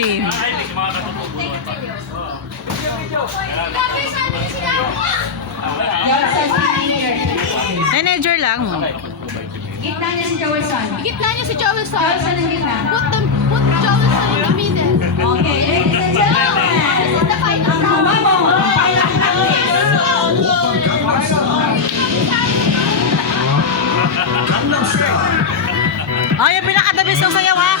team. Manager lang. Gitna niya si Joelson. Gitna niya si Joelson. Joelson ang gitna. Put Joelson in the middle. Okay, ladies and gentlemen. This is the final round. Oh, yung pinakadabis ng sayaw ha.